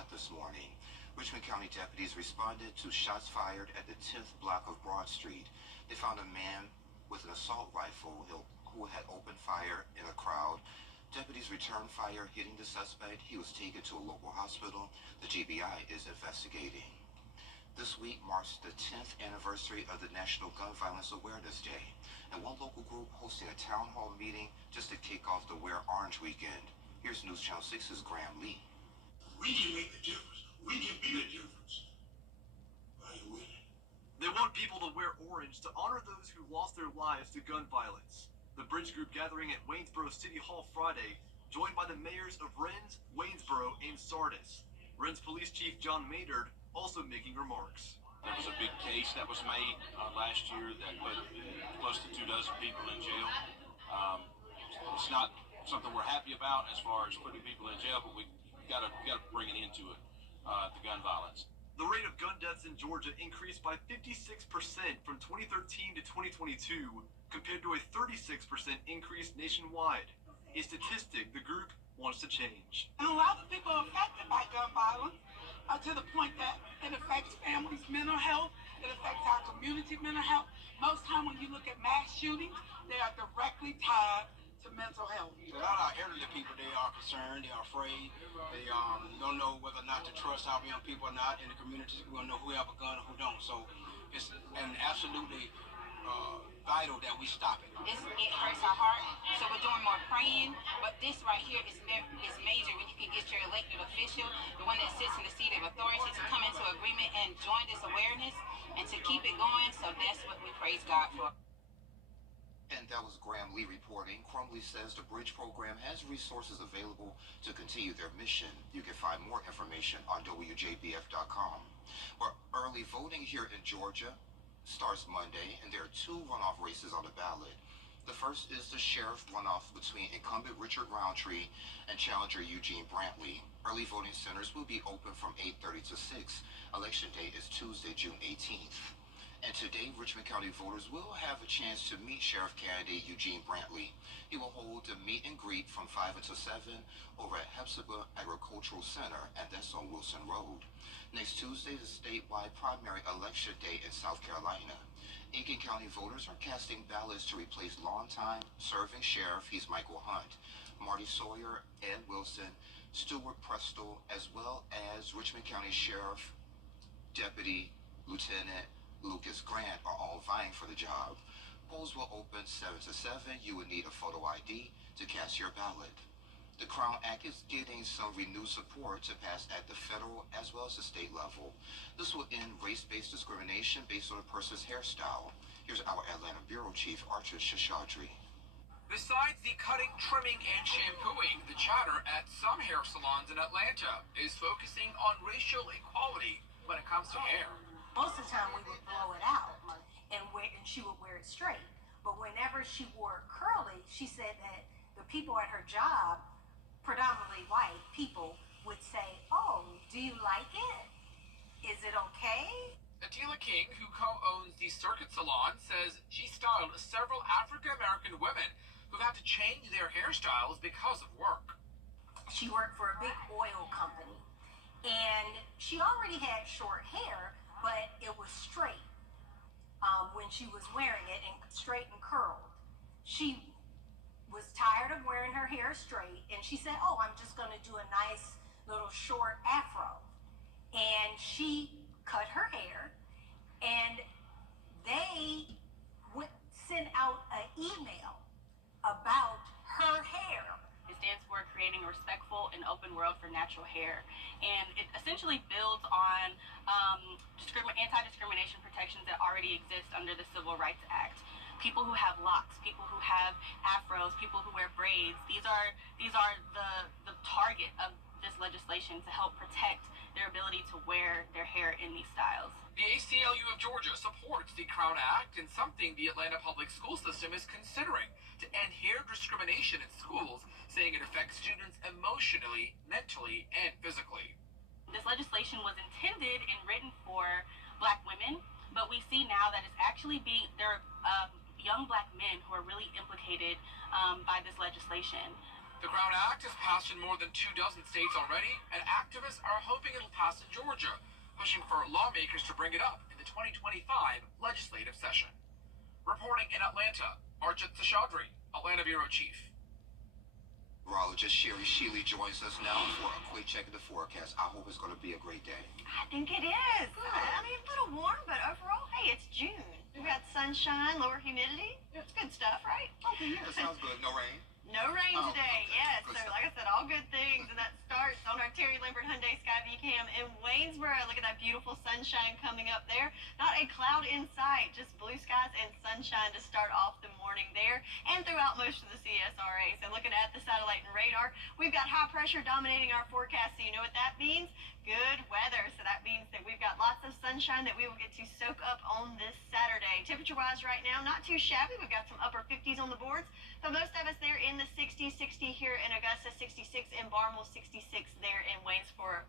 shot this morning. Richmond County deputies responded to shots fired at the 10th block of Broad Street. They found a man with an assault rifle who had opened fire in a crowd. Deputies returned fire, hitting the suspect. He was taken to a local hospital. The GBI is investigating. This week marks the 10th anniversary of the National Gun Violence Awareness Day, and one local group hosting a town hall meeting just to kick off the Wear Orange weekend. Here's News Channel 6's Graham Lee. We can make the difference. We can be the difference. Are you with it? They want people to wear orange to honor those who lost their lives to gun violence. The Bridge Group gathering at Waynesboro City Hall Friday, joined by the mayors of Rennes, Waynesboro, and Sardis. Rennes Police Chief John Maynard also making remarks. There was a big case that was made last year that put close to 24 people in jail. It's not something we're happy about as far as putting people in jail, but we got to bring an end to it, the gun violence. The rate of gun deaths in Georgia increased by 56% from 2013 to 2022, compared to a 36% increase nationwide. A statistic the group wants to change. And a lot of people are affected by gun violence to the point that it affects families' mental health, it affects our community mental health. Most time when you look at mass shootings, they are directly tied to mental health. A lot of our elderly people, they are concerned, they are afraid, they don't know whether or not to trust our young people or not in the communities. We don't know who have a gun and who don't. So it's absolutely vital that we stop it. It hurts our heart, so we're doing more praying, but this right here is major when you can get your elected official, the one that sits in the seat of authority, to come into agreement and join this awareness and to keep it going. So that's what we praise God for. And that was Graham Lee reporting. Crumley says the Bridge program has resources available to continue their mission. You can find more information on WJBF.com. Well, early voting here in Georgia starts Monday, and there are two runoff races on the ballot. The first is the sheriff runoff between incumbent Richard Roundtree and challenger Eugene Brantley. Early voting centers will be open from 8:30 to 6. Election day is Tuesday, June 18th. And today, Richmond County voters will have a chance to meet Sheriff candidate Eugene Brantley. He will hold a meet and greet from 5 until 7 over at Hepzibah Agricultural Center, and that's on Wilson Road. Next Tuesday is statewide primary election day in South Carolina. Aiken County voters are casting ballots to replace longtime serving sheriff, he's Michael Hunt, Marty Sawyer, Ed Wilson, Stuart Prestel, as well as Richmond County Sheriff, Deputy Lieutenant Lucas Grant are all vying for the job. Polls will open 7 to 7. You will need a photo ID to cast your ballot. The Crown Act is getting some renewed support to pass at the federal as well as the state level. This will end race-based discrimination based on a person's hairstyle. Here's our Atlanta Bureau Chief, Archer Shashadri. Besides the cutting, trimming, and shampooing, the chatter at some hair salons in Atlanta is focusing on racial equality when it comes to hair. Most of the time we would blow it out and she would wear it straight. But whenever she wore it curly, she said that the people at her job, predominantly white people, would say, "Oh, do you like it? Is it okay?" Atila King, who co-owns the Circuit Salon, says she styled several African-American women who've had to change their hairstyles because of work. She worked for a big oil company, and she already had short hair, but it was straight when she was wearing it, and straight and curled. She was tired of wearing her hair straight, and she said, "Oh, I'm just going to do a nice little short afro." And she cut her hair, and they sent out an email about her hair. It stands for Creating a Respectful and Open World for Natural Hair, and it essentially builds on anti-discrimination protections that already exist under the Civil Rights Act. People who have locks, people who have afros, people who wear braids, these are the target of this legislation to help protect their ability to wear their hair in these styles. The ACLU of Georgia supports the Crown Act and something the Atlanta public school system is considering to end hair discrimination in schools, saying it affects students emotionally, mentally, and physically. This legislation was intended and written for Black women, but we see now that it's actually young Black men who are really implicated by this legislation. The Crown Act has passed in more than 24 states already, and activists are hoping it'll pass in Georgia, pushing for lawmakers to bring it up in the 2025 legislative session. Reporting in Atlanta, Archit Seshadri, Atlanta Bureau Chief. Meteorologist Sherry Sheely joins us now for a quick check of the forecast. I hope it's going to be a great day. I think it is. I mean, a little warm, but overall, hey, it's June. We've got sunshine, lower humidity. It's good stuff, right? Okay, yeah, sounds good. No rain? No rain today, okay. yes. Good So, stuff. like I said, all good things, and that starts on our Terry Lambert Hyundai Skyview Cam in Waynesboro. Look at that beautiful sunshine coming up there. Not a cloud in sight, just blue skies and sunshine to start off the morning there and throughout most of the CSRA. So, looking at the satellite and radar, we've got high pressure dominating our forecast. So, you know what that means? Good weather. So that means that we've got lots of sunshine that we will get to soak up on this Saturday. Temperature-wise right now, not too shabby. We've got some upper 50s on the boards, but most of us there in the 60s, 60 here in Augusta, 66 in Barnwell, 66 there in Waynesboro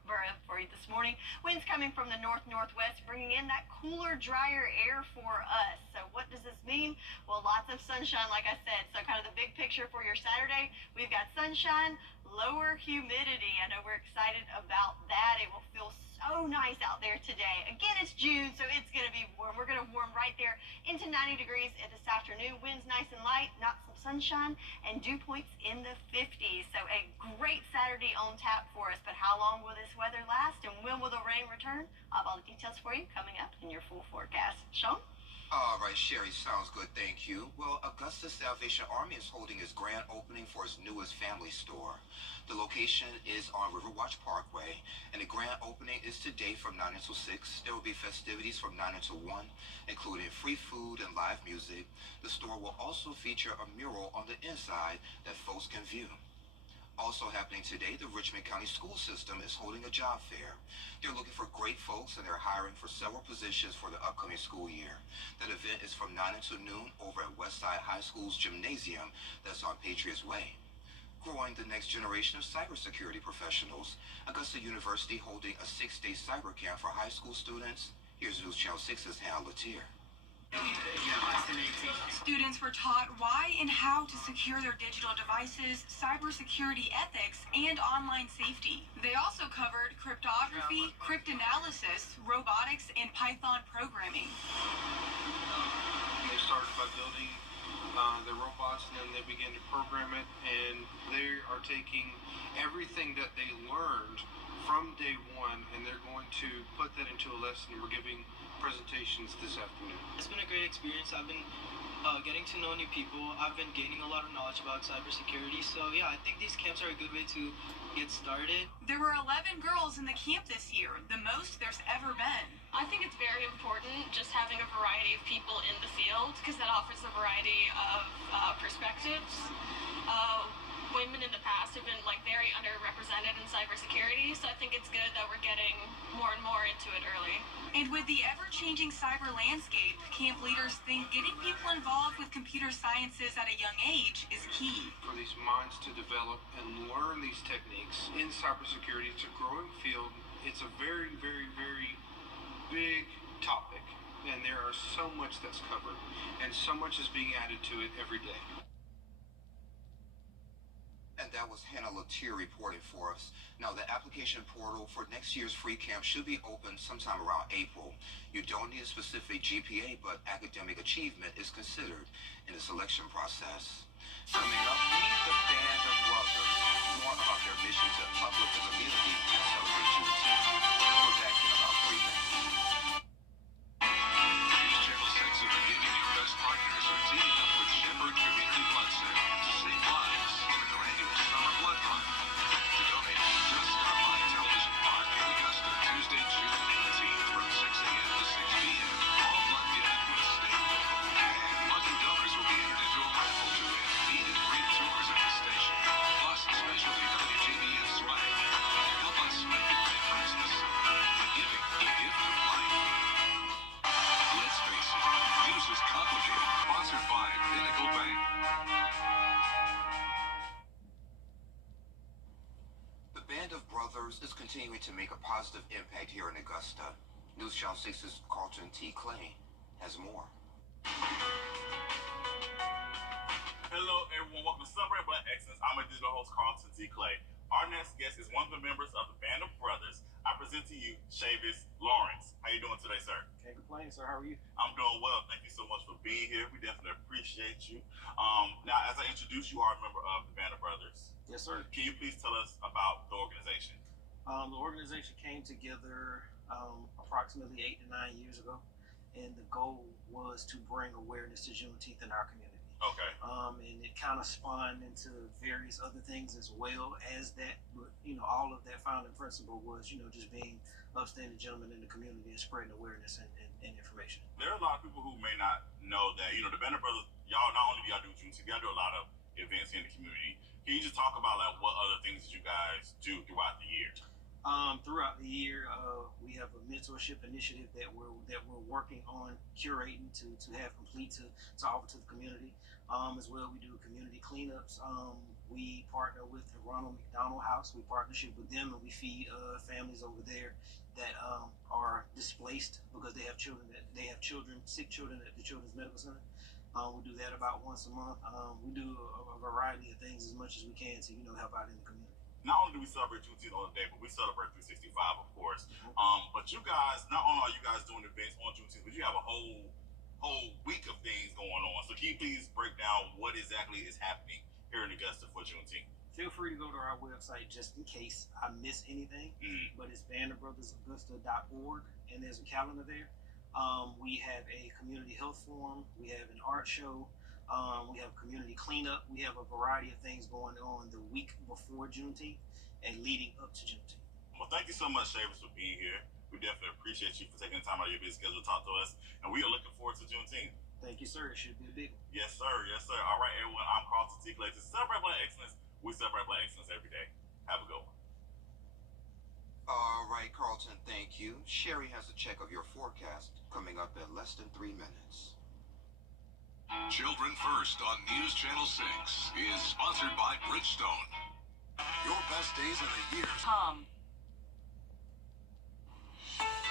for you this morning. Winds coming from the north-northwest, bringing in that cooler, drier air for us. So what does this mean? Well, lots of sunshine, like I said. So kind of the big picture for your Saturday, we've got sunshine, lower humidity. I know we're excited about that. It will feel so nice out there today. Again, it's June, so it's going to be warm. We're going to warm right there into 90 degrees this afternoon. Winds nice and light, not some sunshine, and dew points in the 50s. So a great Saturday on tap for us. But how long will this weather last, and when will the rain return? I'll have all the details for you coming up in your full forecast. Sean? All right, Sherry, sounds good, thank you. Well, Augusta Salvation Army is holding its grand opening for its newest family store. The location is on Riverwatch Parkway, and the grand opening is today from 9 until 6. There will be festivities from 9 until 1, including free food and live music. The store will also feature a mural on the inside that folks can view. Also happening today, the Richmond County School System is holding a job fair. They're looking for great folks, and they're hiring for several positions for the upcoming school year. That event is from 9 until noon over at Westside High School's gymnasium that's on Patriots Way. Growing the next generation of cybersecurity professionals, Augusta University holding a 6-day cyber camp for high school students. Here's News Channel 6's Hannah Latier. Students were taught why and how to secure their digital devices, cybersecurity ethics, and online safety. They also covered cryptography, cryptanalysis, robotics, and Python programming. They started by building the robots, and then they began to program it, and they are taking everything that they learned from day one, and they're going to put that into a lesson. We're giving presentations this afternoon. It's been a great experience. I've been getting to know new people. I've been gaining a lot of knowledge about cybersecurity. So yeah, I think these camps are a good way to get started. There were 11 girls in the camp this year, the most there's ever been. I think it's very important just having a variety of people in the field because that offers a variety of perspectives. Women in the past have been very underrepresented in cybersecurity, so I think it's good that we're getting more and more into it early. And with the ever-changing cyber landscape, camp leaders think getting people involved with computer sciences at a young age is key. For these minds to develop and learn these techniques in cybersecurity, it's a growing field. It's a very, very, very big topic, and there are so much that's covered, and so much is being added to it every day. And that was Hannah Latier reporting for us. Now, the application portal for next year's free camp should be open sometime around April. You don't need a specific GPA, but academic achievement is considered in the selection process. Coming up, meet the Band of Brothers. More about their mission to uplift the community and celebrate Juneteenth. We're back in about 3 minutes. News Channel 6 and the Giving You Best partners are teaming up with Shepherd Community Blood Center to save lives during their annual Summer Blood Run. To donate, just stop by Television Park in Augusta Tuesday, June 18th from 6 a.m. to 6 p.m. All blood given must stay local. And lucky donors will be entered into a raffle to win meet and greet tours at the station, plus specialty WJBF swag. Help us make a difference this summer. The Giving, the gift of life. Let's face it, news is complicated. Sponsored by Pinnacle Bank. The Band of Brothers is continuing to make a positive impact here in Augusta. News Channel 6's Carlton T. Clay has more. Hello everyone, welcome to Celebrate Black Excellence. I'm a digital host, Carl C. Clay. Our next guest is one of the members of the Band of Brothers. I present to you Chavis Lawrence. How you doing today, sir? Can't complain, sir. How are you? I'm doing well. Thank you so much for being here. We definitely appreciate you. Now, as I introduce you, are a member of the Band of Brothers. Yes, sir. Can you please tell us about the organization? The organization came together approximately 8 to 9 years ago, and the goal was to bring awareness to Juneteenth in our community. Okay. And it kind of spawned into various other things as well as that. But, all of that founding principle was, just being upstanding gentlemen in the community and spreading awareness and information. There are a lot of people who may not know that, the Band of Brothers, y'all, not only do y'all do Juneteenth, y'all do a lot of events in the community. Can you just talk about what other things that you guys do throughout the year? Throughout the year, we have a mentorship initiative that we're working on curating to have complete to offer to the community. As well, we do community cleanups. We partner with the Ronald McDonald House. We partnership with them, and we feed families over there that are displaced because they have sick children at the Children's Medical Center. We do that about once a month. We do a variety of things as much as we can to help out in the community. Not only do we celebrate Juneteenth on the day, but we celebrate 365, of course. But you guys, not only are you guys doing events on Juneteenth, but you have a whole week of things going on. So can you please break down what exactly is happening here in Augusta for Juneteenth? Feel free to go to our website just in case I miss anything. But it's bandofbrothersaugusta.org, and there's a calendar there. We have a community health forum. We have an art show. We have community cleanup. We have a variety of things going on the week before Juneteenth and leading up to Juneteenth. Well, thank you so much, Chavis, for being here. We definitely appreciate you for taking the time out of your busy schedule to talk to us, and we are looking forward to Juneteenth. Thank you, sir. It should be a big one. Yes, sir. Yes, sir. All right, everyone. I'm Carlton T. Clay. To celebrate Black excellence, we celebrate Black excellence every day. Have a good one. All right, Carlton, thank you. Sherry has a check of your forecast coming up in less than 3 minutes. Children First on News Channel 6 is sponsored by Bridgestone. Your best days of the year.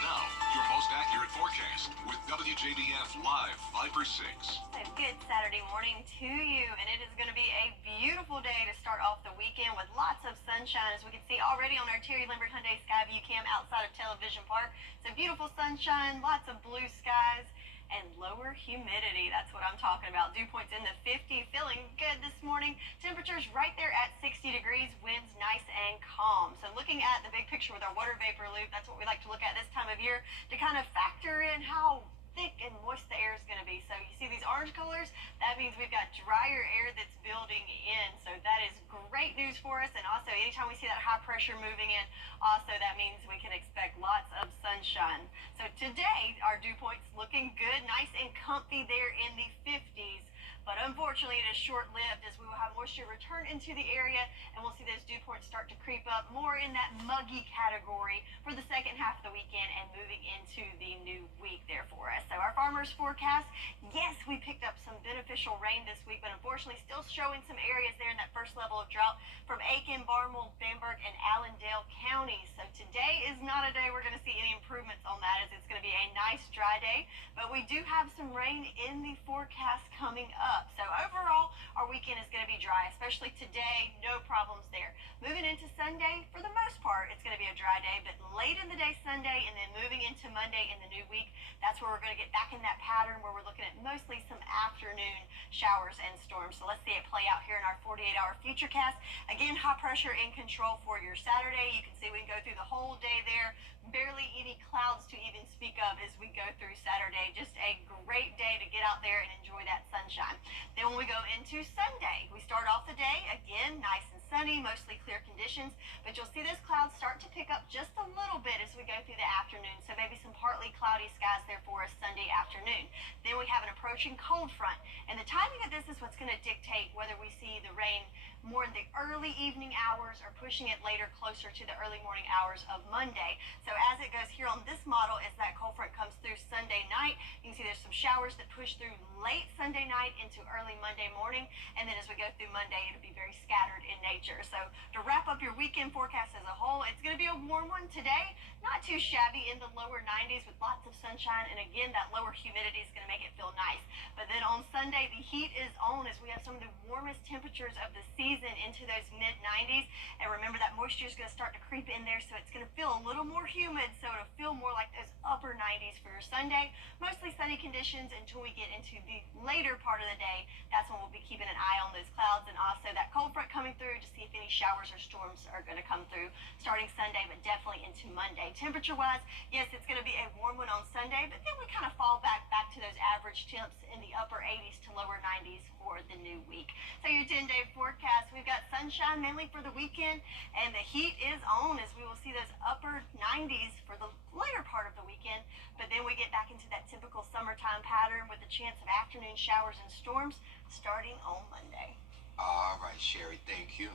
Now, your most accurate forecast with WJBF Live 5/6. A good Saturday morning to you, and it is going to be a beautiful day to start off the weekend with lots of sunshine, as we can see already on our Terry Lambert Hyundai Skyview cam outside of Television Park. So beautiful sunshine, lots of blue skies, and lower humidity. That's what I'm talking about. Dew points in the 50s, feeling good this morning. Temperatures right there at 60 degrees, winds nice and calm. So looking at the big picture with our water vapor loop, that's what we like to look at this time of year to kind of factor in how thick and moist the air is going to be. So you see these orange colors, that means we've got drier air that's building in. So that is great news for us. And also anytime we see that high pressure moving in, also that means we can expect lots of sunshine. So today our dew point's looking good, nice and comfy there in the 50s. But unfortunately, it is short-lived as we will have moisture return into the area, and we'll see those dew points start to creep up more in that muggy category for the second half of the weekend and moving into the new week there for us. So our farmers forecast, yes, we picked up some beneficial rain this week, but unfortunately still showing some areas there in that first level of drought from Aiken, Barnwell, Bamberg, and Allendale counties. So today is not a day we're going to see any improvements on that, as it's going to be a nice dry day, but we do have some rain in the forecast coming up. So overall, our weekend is going to be dry, especially today. No problems there. Moving into Sunday, for the most part, it's going to be a dry day, but late in the day Sunday and then moving into Monday in the new week, that's where we're going to get back in that pattern where we're looking at mostly some afternoon showers and storms. So let's see it play out here in our 48-hour futurecast. Again, high pressure in control for your Saturday. You can see we can go through the whole day there. Barely any clouds to even speak of as we go through Saturday. Just a great day to get out there and enjoy that sunshine. Then when we go into Sunday, we start off the day, again, nice and sunny, mostly clear conditions, but you'll see those clouds start to pick up just a little bit as we go through the afternoon, so maybe some partly cloudy skies there for us Sunday afternoon. Then we have an approaching cold front, and the timing of this is what's going to dictate whether we see the rain more in the early evening hours or pushing it later closer to the early morning hours of Monday. So as it goes here on this model, as that cold front comes through Sunday night, you can see there's some showers that push through late Sunday night into early Monday morning, and then as we go through Monday, it'll be very scattered in nature. So to wrap up your weekend forecast as a whole, it's going to be a warm one today, not too shabby, in the lower 90s with lots of sunshine, and again, that lower humidity is going to make it feel nice. But then on Sunday, the heat is on as we have some of the warmest warmest temperatures of the season into those mid-90s. And remember that moisture is going to start to creep in there, so it's going to feel a little more humid, so it'll feel more like those upper 90s for your Sunday. Mostly sunny conditions until we get into the later part of the day. That's when we'll be keeping an eye on those clouds and also that cold front coming through to see if any showers or storms are going to come through starting Sunday, but definitely into Monday. Temperature-wise, yes, it's going to be a warm one on Sunday, but then we kind of fall back to those average temps in the upper 80s to lower 90s for the new week. So your 10-day forecast, we've got sunshine mainly for the weekend, and the heat is on as we will see those upper 90s for the later part of the weekend, but then we get back into that typical summertime pattern with a chance of afternoon showers and storms starting on Monday. All right, Sherry, thank you.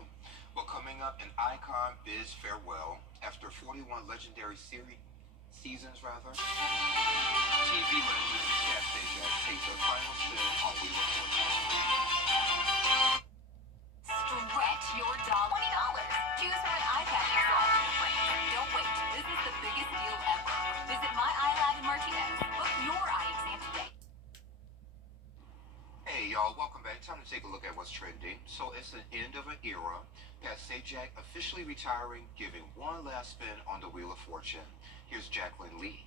Well, coming up, an icon bids farewell after 41 legendary seasons. TV legend Cat Sajak takes a final spin on Wheel of Fortune. Stretch your dollar. $20. Choose from an iPad for all your friends. Don't wait. This is the biggest deal ever. Visit my iLab in Martinez. Book your eye exam today. Hey, y'all, welcome back. Time to take a look at what's trending. So it's the end of an era. Pat Sajak officially retiring, giving one last spin on the Wheel of Fortune. Here's Jacqueline Lee.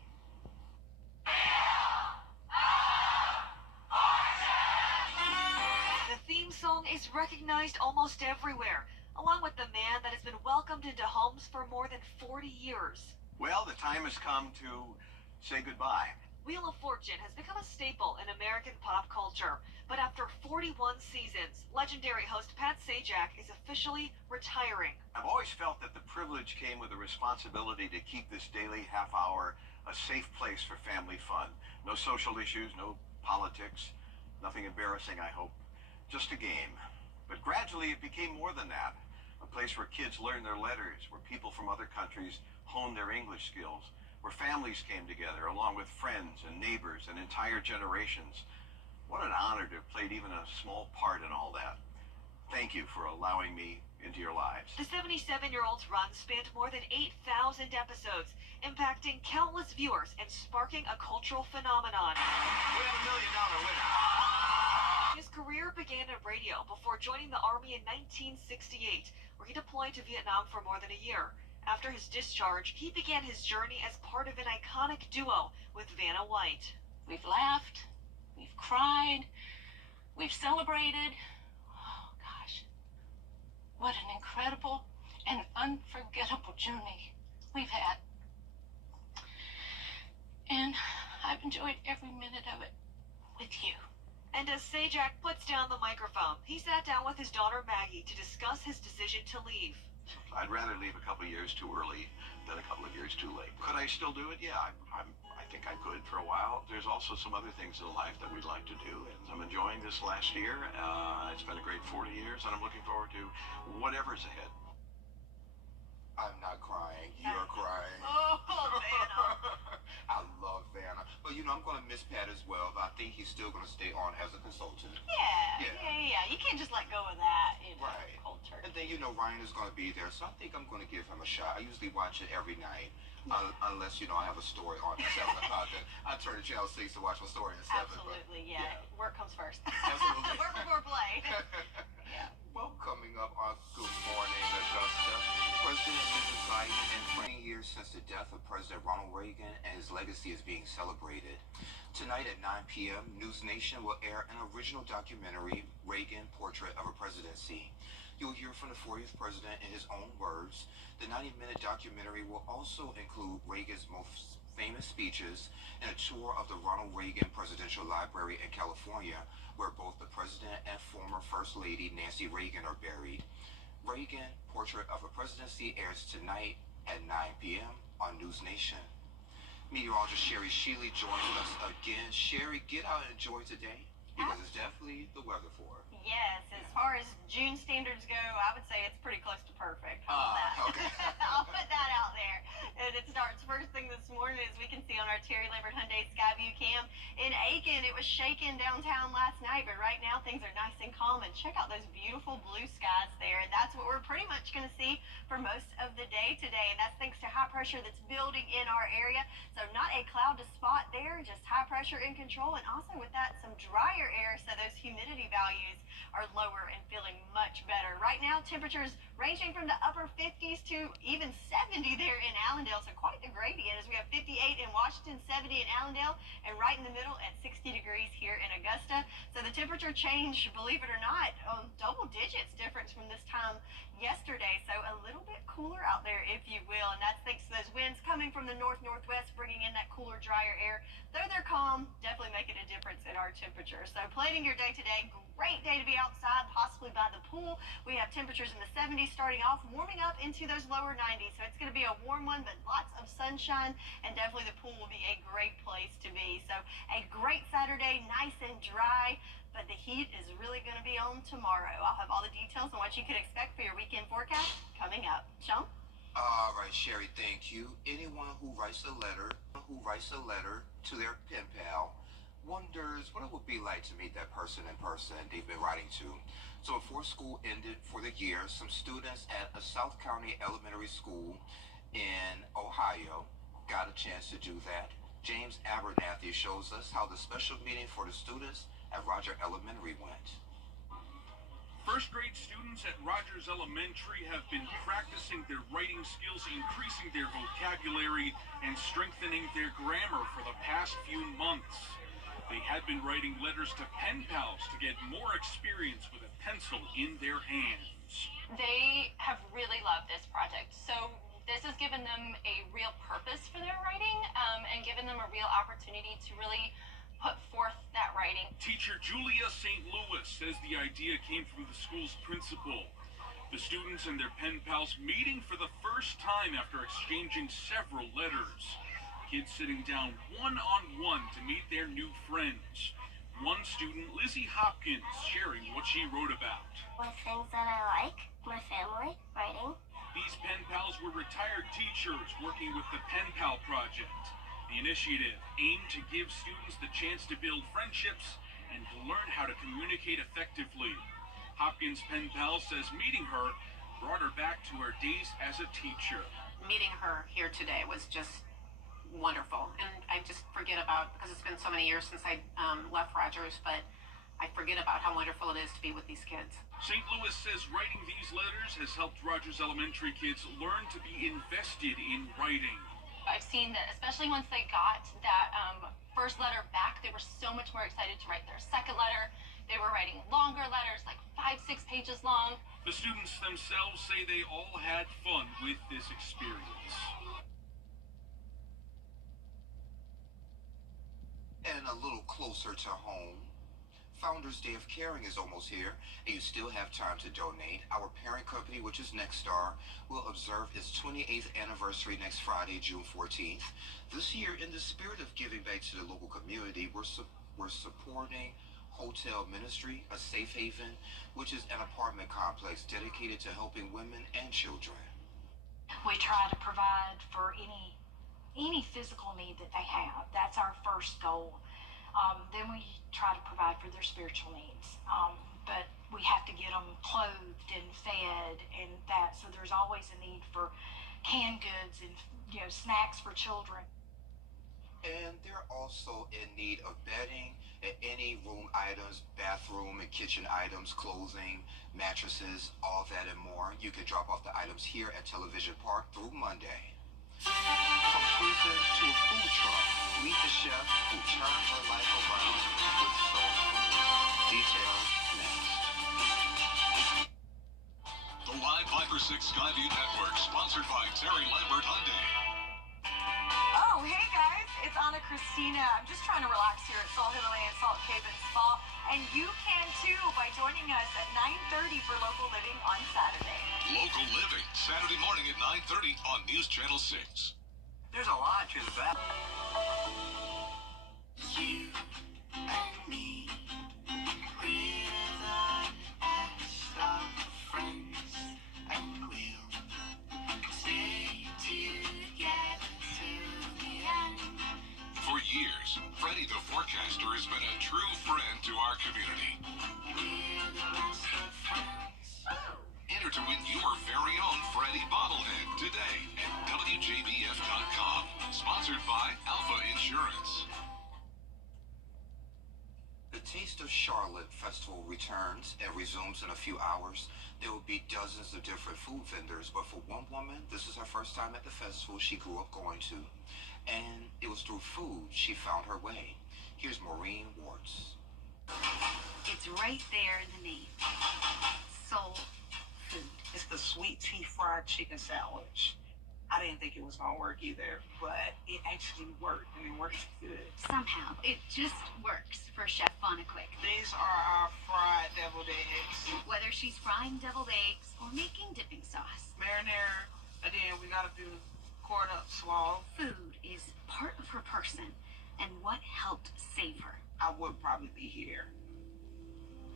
The theme song is recognized almost everywhere, along with the man that has been welcomed into homes for more than 40 years. Well, the time has come to say goodbye. Wheel of Fortune has become a staple in American pop culture, but after 41 seasons, legendary host Pat Sajak is officially retiring. I've always felt that the privilege came with the responsibility to keep this daily half hour a safe place for family fun. No social issues, no politics, nothing embarrassing, I hope. Just a game. But gradually it became more than that. A place where kids learn their letters, where people from other countries hone their English skills, where families came together along with friends and neighbors and entire generations. What an honor to have played even a small part in all that. Thank you for allowing me into your lives. The 77-year-old's run spanned more than 8,000 episodes, impacting countless viewers and sparking a cultural phenomenon. We have $1 million winner. His career began in radio before joining the Army in 1968, where he deployed to Vietnam for more than a year. After his discharge, he began his journey as part of an iconic duo with Vanna White. We've laughed, we've cried, we've celebrated. Oh, gosh. What an incredible and unforgettable journey we've had. And I've enjoyed every minute of it with you. And as Sajak puts down the microphone, he sat down with his daughter Maggie to discuss his decision to leave. I'd rather leave a couple of years too early than a couple of years too late. Could I still do it? Yeah, I think I could for a while. There's also some other things in life that we'd like to do, and I'm enjoying this last year. It's been a great 40 years, and I'm looking forward to whatever's ahead. I'm not crying. You're crying. Oh, Vanna. I love Vanna. But, I'm going to miss Pat as well. But I think he's still going to stay on as a consultant. Yeah. You can't just let go of that in cold turkey. And then, Ryan is going to be there. So I think I'm going to give him a shot. I usually watch it every night. Unless, I have a story on at 7 o'clock. Then I turn to Channel 6 to watch my story at 7. Absolutely, yeah. Work comes first. Absolutely. Work before play. Yeah. Well, coming up on Good Morning Augusta, President and Mrs. Biden, and 20 years since the death of President Ronald Reagan, and his legacy is being celebrated. Tonight at 9 p.m., News Nation will air an original documentary, Reagan, Portrait of a Presidency. You'll hear from the 40th president in his own words. The 90-minute documentary will also include Reagan's most famous speeches and a tour of the Ronald Reagan Presidential Library in California, where both the president and former First Lady Nancy Reagan are buried. Reagan, Portrait of a Presidency airs tonight at 9 p.m. on News Nation. Meteorologist Sherry Shealy joins us again. Sherry, get out and enjoy today, because it's definitely the weather for it. Yes, as far as June standards go, I would say it's pretty close to perfect. Okay. I'll put that out there. And it starts first thing this morning, as we can see on our Terry Lambert Hyundai Skyview cam. In Aiken, it was shaking downtown last night, but right now things are nice and calm. And check out those beautiful blue skies there. And that's what we're pretty much going to see for most of the day today. And that's thanks to high pressure that's building in our area. So not a cloud to spot there, just high pressure in control. And also with that, some drier drier air, so those humidity values are lower and feeling much better. Right now, temperatures ranging from the upper 50s to even 70 there in Allendale, so quite the gradient as we have 58 in Washington, 70 in Allendale, and right in the middle at 60 degrees here in Augusta. So the temperature change, believe it or not, double digits difference from this time yesterday, so a little bit cooler out there, if you will, and that's thanks to those winds coming from the north-northwest, bringing in that cooler, drier air. Though they're calm, definitely making a difference in our temperature. So planning your day today, great day to be outside, possibly by the pool. We have temperatures in the 70s starting off, warming up into those lower 90s, so it's going to be a warm one, but lots of sunshine, and definitely the pool will be a great place to be. So a great Saturday, nice and dry, but the heat is really going to be on tomorrow. I'll have all the details on what you can expect for your weekend forecast coming up. Sean? All right, Sherry, thank you. Anyone who writes a letter to their pen pal wonders what it would be like to meet that person in person they've been writing to. So before school ended for the year, some students at a South County elementary school in Ohio got a chance to do that. James Abernathy shows us how the special meeting for the students at Roger Elementary went. First grade students at Rogers Elementary have been practicing their writing skills, increasing their vocabulary, and strengthening their grammar for the past few months. They had been writing letters to pen pals to get more experience with a pencil in their hands. They have really loved this project. So this has given them a real purpose for their writing and given them a real opportunity to really put forth that writing. Teacher Julia St. Louis says the idea came from the school's principal. The students and their pen pals meeting for the first time after exchanging several letters. Kids sitting down one-on-one to meet their new friends. One student, Lizzie Hopkins, sharing what she wrote about. What things that I like, my family, writing. These pen pals were retired teachers working with the Pen Pal Project. The initiative aimed to give students the chance to build friendships and to learn how to communicate effectively. Hopkins Pen Pal says meeting her brought her back to her days as a teacher. Meeting her here today was just wonderful, and I just forget about, because it's been so many years since I left Rogers, but I forget about how wonderful it is to be with these kids. St. Louis says writing these letters has helped Rogers Elementary kids learn to be invested in writing. I've seen that, especially once they got that first letter back, they were so much more excited to write their second letter. They were writing longer letters, like 5-6 pages long. The students themselves say they all had fun with this experience. And a little closer to home, Founders Day of Caring is almost here, and you still have time to donate. Our parent company, which is Nexstar, will observe its 28th anniversary next Friday, June 14th. This year, in the spirit of giving back to the local community, we're supporting Hotel Ministry, a safe haven, which is an apartment complex dedicated to helping women and children. We try to provide for any physical need that they have. That's our first goal. Then we try to provide for their spiritual needs. But we have to get them clothed and fed and that. So there's always a need for canned goods and snacks for children. And they're also in need of bedding and any room items, bathroom and kitchen items, clothing, mattresses, all that and more. You can drop off the items here at Television Park through Monday. From prison to a food truck, meet the chef who turned her life around with soul food. Details next. The Live 5-6 Skyview Network, sponsored by Terry Lambert Hyundai. Oh, hey guys, it's Anna Christina. I'm just trying to relax here at Salt Himalayan Salt Cave and Spa, and you can too by joining us at 9:30 for Local Living on Saturday. Local Living, Saturday morning at 9:30 on News Channel 6. There's a lot to that. You and me, we're the best of friends, and we'll stay together to the end. For years, Freddie the Forecaster has been a true friend to our community. We're the best of friends. Enter to win your very own Freddie bobblehead today at WJBF.com. Sponsored by Alpha Insurance. The taste returns and resumes in a few hours, there will be dozens of different food vendors. But for one woman, this is her first time at the festival she grew up going to. And it was through food she found her way. Here's Maureen Warts. It's right there in the name. Soul food. It's the sweet tea fried chicken sandwich. I didn't think it was gonna work either, but it actually worked, and it works good. Somehow, it just works for Chef Bonnequick. These are our fried deviled eggs. Whether she's frying deviled eggs or making dipping sauce. Marinara, again, we gotta do quarter up swallow. Food is part of her person and what helped save her. I would probably be here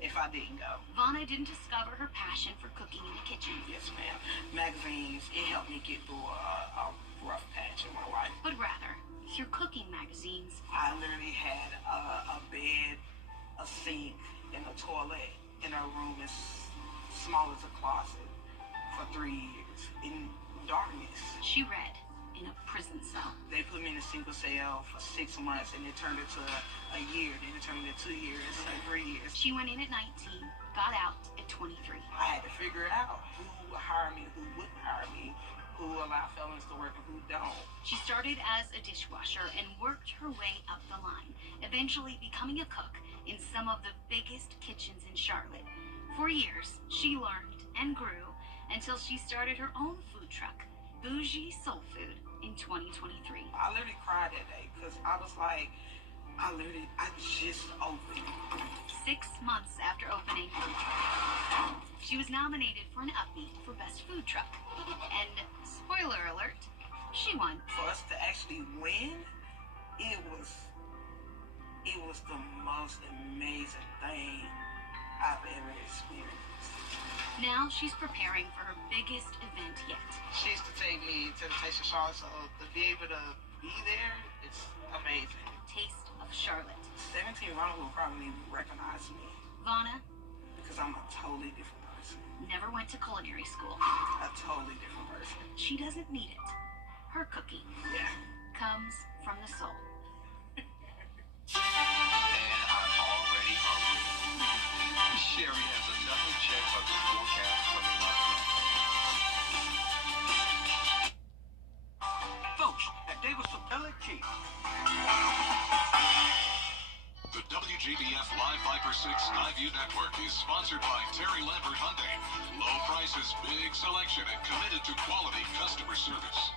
if I didn't go. Vonna didn't discover her passion for cooking in the kitchen. Yes, ma'am. Magazines, it helped me get through a rough patch in my life. But rather, through cooking magazines. I literally had a bed, a sink, and a toilet in a room as small as a closet for 3 years in darkness. She read in a prison cell. They put me in a single cell for 6 months, and it turned into a year, then it turned into 2 years, and 3 years. She went in at 19, got out at 23. I had to figure out who would hire me, who wouldn't hire me, who allow felons to work and who don't. She started as a dishwasher and worked her way up the line, eventually becoming a cook in some of the biggest kitchens in Charlotte. For years, she learned and grew until she started her own food truck, Bougie Soul Food, in 2023. I literally cried that day because I was like, I just opened. 6 months after opening, she was nominated for an Upbeat for Best Food Truck. And, spoiler alert, she won. For us to actually win, it was the most amazing thing I've ever experienced. Now she's preparing for her biggest event yet. She used to take me to the Taste of Charlotte, so to be able to be there, it's amazing. Taste of Charlotte. 17 Vonna will probably recognize me. Vonna? Because I'm a totally different person. Never went to culinary school. A totally different person. She doesn't need it. Her cooking comes from the soul. And I'm already hungry. Sherry has another check of the forecast coming up next. Folks, that day was stability. The WJBF Live Viper 6 iView Network is sponsored by Terry Lambert Hyundai. Low prices, big selection, and committed to quality customer service.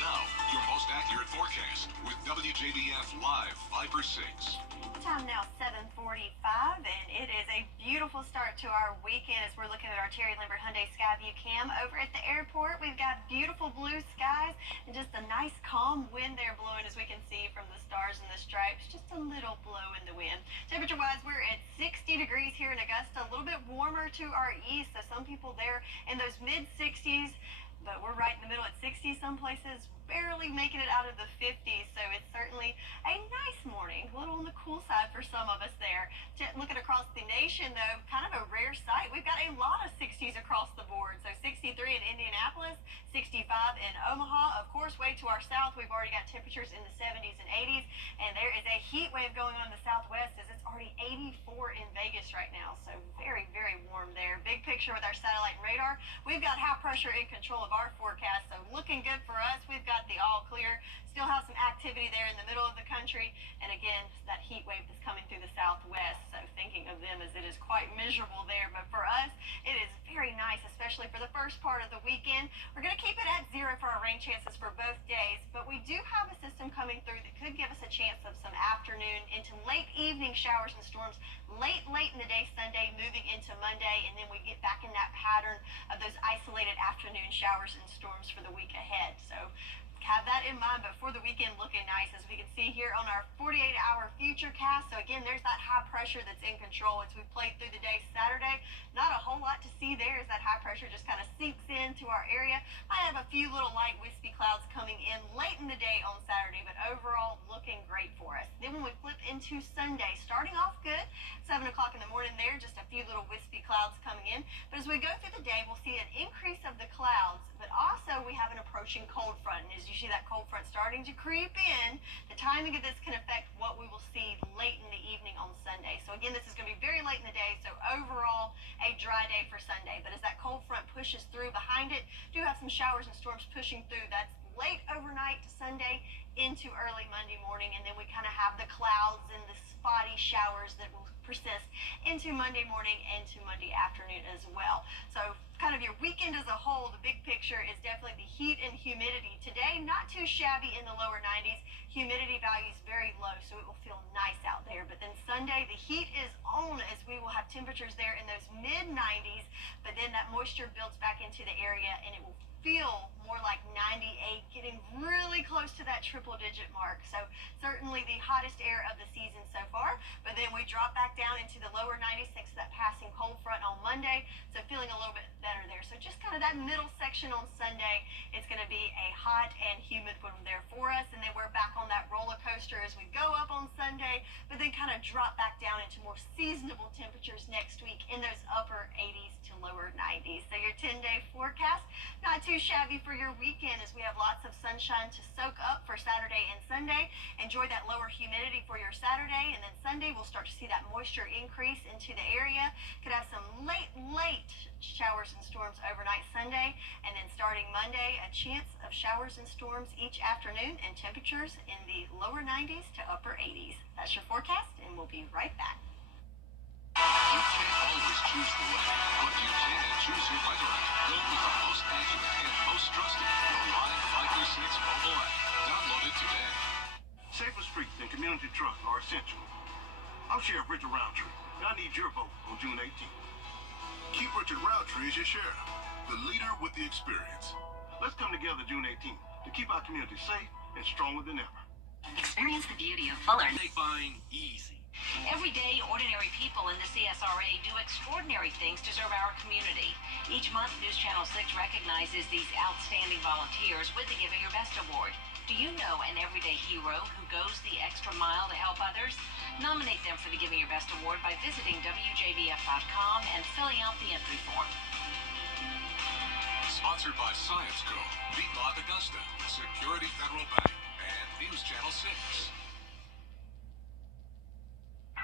Now, your most accurate forecast with WJBF Live Viper 6. Time now 7:45, and it is a beautiful start to our weekend as we're looking at our Terry Lambert Hyundai Skyview cam over at the airport. We've got beautiful blue skies and just a nice calm wind there blowing, as we can see from the stars and the stripes. Just a little blow in the wind. Temperature-wise, we're at 60 degrees here in Augusta, a little bit warmer to our east, so some people there in those mid-60s. But we're right in the middle at 60, some places barely making it out of the 50s, so it's certainly a nice morning, a little on the cool side for some of us there. Looking across the nation, though, kind of a rare sight. We've got a lot of 60s across the board, so 63 in Indianapolis, 65 in Omaha. Of course, way to our south, we've already got temperatures in the 70s and 80s, and there is a heat wave going on in the southwest as it's already 84 in Vegas right now, so very, very warm there. Big picture with our satellite and radar. We've got high pressure in control of our forecast, so looking good for us. We've got the all clear. Still have some activity there in the middle of the country, and again, that heat wave that's coming through the southwest, so thinking of them as it is quite miserable there, but for us, it is very nice, especially for the first part of the weekend. We're going to keep it at 0 for our rain chances for both days, but we do have a system coming through that could give us a chance of some afternoon into late evening showers and storms late in the day Sunday, moving into Monday, and then we get back in that pattern of those isolated afternoon showers and storms for the week ahead. So have that in mind, but for the weekend, looking nice, as we can see here on our 48-hour future cast. So again, there's that high pressure that's in control as we played through the day Saturday. Not a whole lot to see there as that high pressure just kind of sinks into our area. I have a few little light wispy clouds coming in late in the day on Saturday, but overall looking great for us. Then when we flip into Sunday, starting off good, 7 o'clock in the morning there, just a few little wispy clouds coming in. But as we go through the day, we'll see an increase of the clouds, but also we have an approaching cold front. And as you see that cold front starting to creep in, the timing of this can affect what we will see late in the evening on Sunday. So again, this is going to be very late in the day, so overall a dry day for Sunday. But as that cold front pushes through behind it, do have some showers and storms pushing through. That's late overnight to Sunday into early Monday morning, and then we kind of have the clouds and the spotty showers that will persist into Monday morning and to Monday afternoon as well. So kind of your weekend as a whole, the big picture is definitely the heat and humidity. Today, not too shabby in the lower 90s. Humidity values very low, so it will feel nice out there. But then Sunday, the heat is on as we will have temperatures there in those mid-90s, but then that moisture builds back into the area and it will feel more like 98, getting really close to that triple-digit mark. So certainly the hottest air of the season so far, but then we drop back down into the lower 90s thanks to that passing cold front on Monday, so feeling a little bit better there. So just kind of that middle section on Sunday, it's going to be a hot and humid one there for us, and then we're back on that roller coaster as we go up on Sunday, but then kind of drop back down into more seasonable temperatures next week in those upper 80s to lower 90s. So your 10-day forecast, not too shabby for your weekend as we have lots of sunshine to soak up for Saturday and Sunday. Enjoy that lower humidity for your Saturday, and then Sunday we'll start to see that moisture increase into the area. Could have some late showers and storms overnight Sunday, and then starting Monday, a chance of showers and storms each afternoon and temperatures in the lower 90s to upper 80s. That's your forecast, and we'll be right back. You can't always choose the way, but you can choose your weather app. Go with the most accurate and most trusted Reliant 536 mobile app. Download it today. Safer streets and community trust are essential. I'm Sheriff Richard Roundtree, and I need your vote on June 18th. Keep Richard Roundtree as your sheriff, the leader with the experience. Let's come together June 18th to keep our community safe and stronger than ever. Experience the beauty of Fuller. Make buying easy. Every day, ordinary people in the CSRA do extraordinary things to serve our community. Each month, News Channel 6 recognizes these outstanding volunteers with the Giving Your Best Award. Do you know an everyday hero who goes the extra mile to help others? Nominate them for the Giving Your Best Award by visiting WJBF.com and filling out the entry form. Sponsored by Science Co., Beatlaw Augusta, Security Federal Bank, and News Channel 6.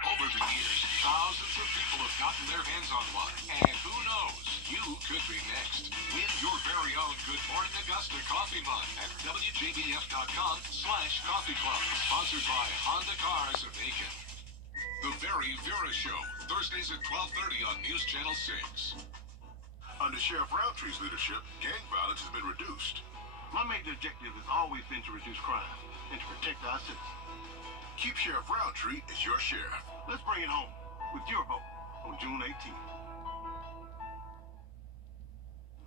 Over the years, thousands of people have gotten their hands on one. And who knows, you could be next. Win your very own Good Morning Augusta coffee mug at WJBF.com/coffee club. Sponsored by Honda Cars of Aiken. The Very Vera Show, Thursdays at 12:30 on News Channel 6. Under Sheriff Roundtree's leadership, gang violence has been reduced. My major objective has always been to reduce crime and to protect our citizens. Keep Sheriff Roundtree as your sheriff. Let's bring it home with your vote on June 18th.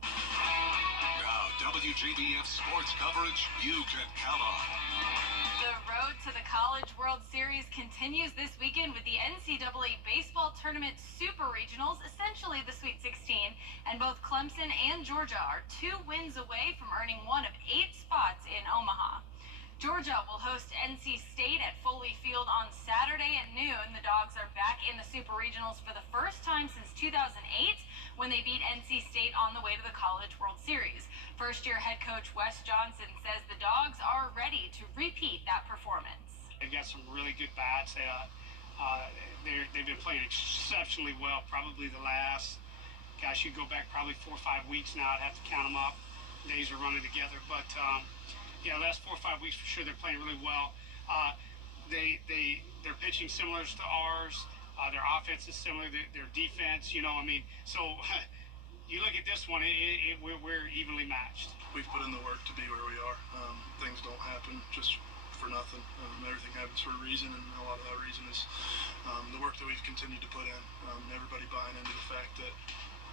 Now, WJBF sports coverage you can count on. The road to the College World Series continues this weekend with the NCAA Baseball Tournament Super Regionals, essentially the Sweet 16, and both Clemson and Georgia are 2 wins away from earning one of 8 spots in Omaha. Georgia will host NC State at Foley Field on Saturday at noon. The Dogs are back in the Super Regionals for the first time since 2008 when they beat NC State on the way to the College World Series. First-year head coach Wes Johnson says the Dogs are ready to repeat that performance. They've got some really good bats. They've been playing exceptionally well, probably the last, gosh, you go back probably 4 or 5 weeks now. I'd have to count them up. Days are running together, but yeah, last 4 or 5 weeks for sure they're playing really well. They're pitching similar to ours. Their offense is similar. Their defense, you know, I mean, so you look at this one, we're evenly matched. We've put in the work to be where we are. Things don't happen just for nothing. Everything happens for a reason, and a lot of that reason is the work that we've continued to put in. Everybody buying into the fact that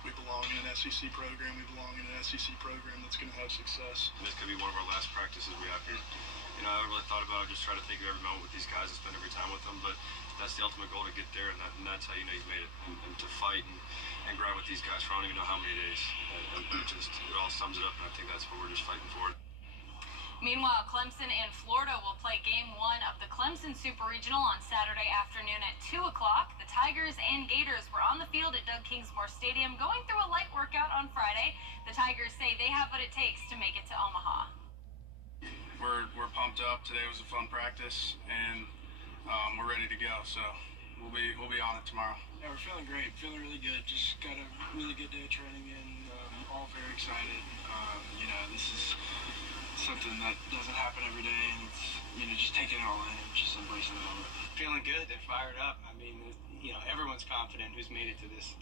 we belong in an SEC program. We belong in an SEC program that's going to have success. This could be one of our last practices we have here. You know, I haven't really thought about it. Just try to think of every moment with these guys and spend every time with them. But that's the ultimate goal, to get there, and that's how you know you've made it. And to fight and grind with these guys for I don't even know how many days. And it all sums it up, and I think that's what we're just fighting for. Meanwhile, Clemson and Florida will play Game 1 of the Clemson Super Regional on Saturday afternoon at 2 o'clock. The Tigers and Gators were on the field at Doug Kingsmore Stadium going through a light workout on Friday. The Tigers say they have what it takes to make it to Omaha. We're pumped up. Today was a fun practice, and we're ready to go. So we'll be on it tomorrow. Yeah, we're feeling great, feeling really good. Just got a really good day of training in. All very excited. This is something that doesn't happen every day, and it's just taking it all in, just embracing the moment. Feeling good. They're fired up. I mean, everyone's confident who's made it to this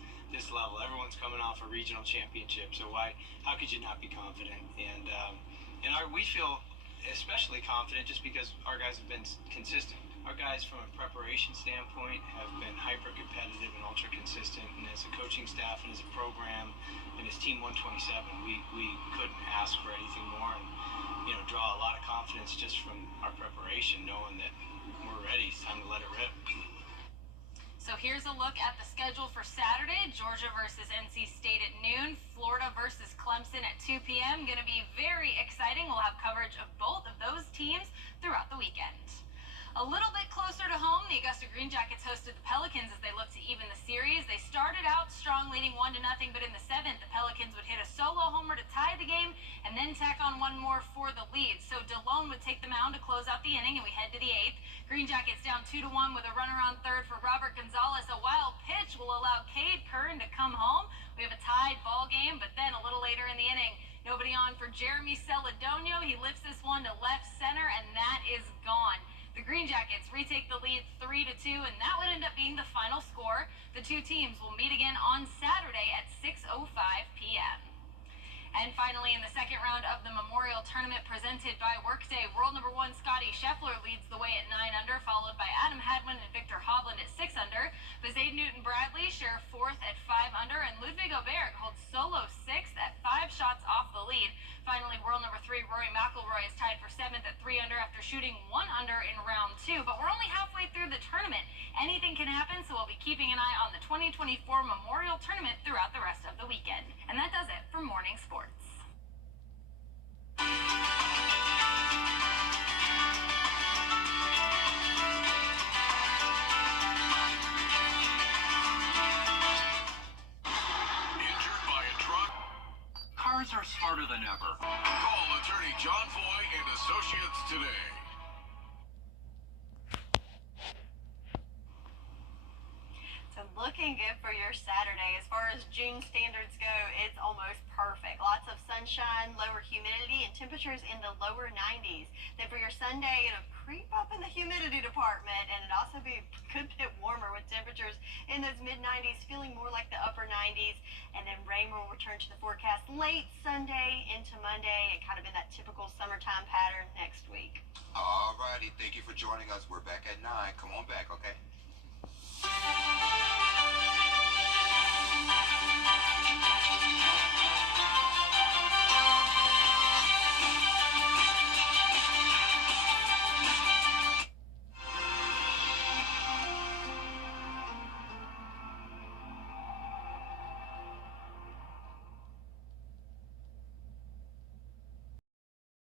level. Everyone's coming off a regional championship, so how could you not be confident? And we feel especially confident just because our guys have been consistent. Our guys, from a preparation standpoint, have been hyper competitive and ultra consistent. And as a coaching staff and as a program, and as Team 127, we couldn't ask for anything more, and draw a lot of confidence just from our preparation, knowing that we're ready. It's time to let it rip. So here's a look at the schedule for Saturday. Georgia versus NC State at noon. Florida versus Clemson at 2 p.m. Going to be very exciting. We'll have coverage of both of those teams throughout the weekend. A little bit closer to home, the Augusta Green Jackets hosted the Pelicans as they looked to even the series. They started out strong, leading 1-0, but in the 7th, the Pelicans would hit a solo homer to tie the game and then tack on one more for the lead. So DeLone would take the mound to close out the inning, and we head to the 8th. Green Jackets down 2-1 with a runner on third for Robert Gonzalez. A wild pitch will allow Cade Curran to come home. We have a tied ball game, but then a little later in the inning, nobody on for Jeremy Celedonio. He lifts this one to left center, and that is gone. The Green Jackets retake the lead 3-2, and that would end up being the final score. The two teams will meet again on Saturday at 6:05 p.m. And finally, in the second round of the Memorial Tournament presented by Workday, world number 1 Scotty Scheffler leads the way at 9 under, followed by Adam Hadwin and Victor Hovland at 6 under. Bezaid Newton-Bradley share 4th at 5 under, and Ludwig Oberg holds solo 6th at 5 shots off the lead. Finally, world number 3 Rory McIlroy is tied for 7th at 3 under after shooting 1 under in round 2. But we're only halfway through the tournament. Anything can happen, so we'll be keeping an eye on the 2024 Memorial Tournament throughout the rest of the weekend. And that does it for Morning Sports. Injured by a truck? Cars are smarter than ever. Call attorney John Foy and Associates today. So looking good for your Saturday. As far as June standards go, it's almost perfect. Lots of sunshine, lower humidity, and temperatures in the lower 90s. Then for your Sunday, it'll creep up in the humidity department, and it'll also be a good bit warmer with temperatures in those mid-90s, feeling more like the upper 90s. And then rain will return to the forecast late Sunday into Monday, and kind of in that typical summertime pattern next week. All righty. Thank you for joining us. We're back at 9. Come on back, okay?